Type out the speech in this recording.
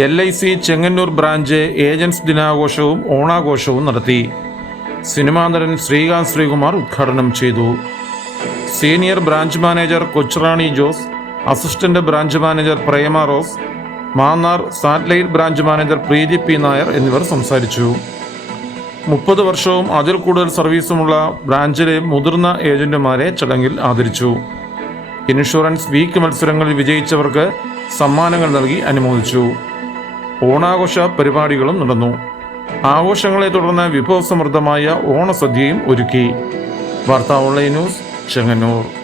L I C Chengannur branch agents ദിനാഘോഷവും ഓണാഘോഷവും നടത്തി. Cinema നടൻ ശ്രീകാന്ത് ശ്രീകുമാർ ഉദ്ഘാടനം ചെയ്തു. Senior branch manager Kochurani Jose assistant branch manager Prema Rose Mannar satellite branch manager Preethi P Nair എന്നിവർ സംസാരിച്ചു. മുപ്പത് വർഷവും അതിൽ കൂടുതൽ സർവീസുമുള്ള ബ്രാഞ്ചിലെ മുതിർന്ന ഏജന്റുമാരെ ചടങ്ങിൽ ആദരിച്ചു. ഇൻഷുറൻസ് വീക്ക് മത്സരങ്ങളിൽ വിജയിച്ചവർക്ക് സമ്മാനങ്ങൾ നൽകി അനുമോദിച്ചു. ഓണാഘോഷ പരിപാടികളും നടന്നു. ആഘോഷങ്ങളെ തുടർന്ന് വിഭവസമൃദ്ധമായ ഓണസദ്യയും ഒരുക്കി. വാർത്താ ഓൺലൈൻ ന്യൂസ് ചെങ്ങന്നൂർ.